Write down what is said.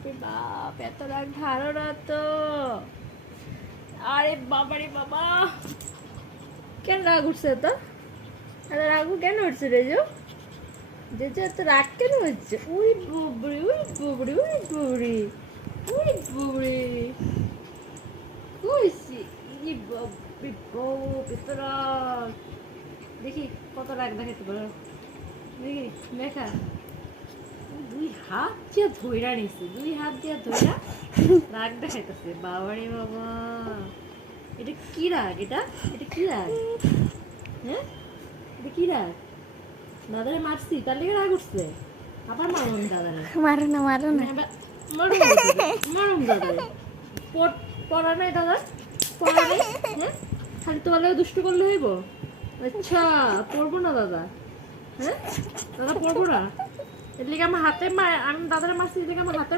বাপরে বাপ, এত রাগ ধারণা তো। আরে বাবারে বাবা, কেন রাগ উঠছে তো? এত রাগ কেন উঠছে রে যে এত রাগ কেন হচ্ছে? উই বুবরি, উই বুবরি, উই বুবরি, উই বুবরি, কইছি ই বাপরে বাপ, এত রাগ। দেখি কত রাগ দেখাতে পারো, দেখি দেখা। দুই হাত দিয়ে ধইরা নিছে, দুই হাত দিয়ে ধইরা রাগ দেখাইতেছে। বাবারে বাবা, এটা কি রাগ? এটা এটা কি রাগ? হ্যাঁ, এটা কি রাগ? দাদারে মারছি তার লেগে রাগ উঠছে? আবার মারুন দাদারে। মারো না মারুন মারুন দাদারে। পড়া নাই দাদা, পড়া নাই। হ্যাঁ, খালি তোমার লাগে দুষ্টু করলে হইব? আচ্ছা, পড়বো না দাদা? হ্যাঁ, দাদা পড়বো না? এর লিগে আমার হাতে আমি দাদারে মারছি, এর লিগে আমার হাতে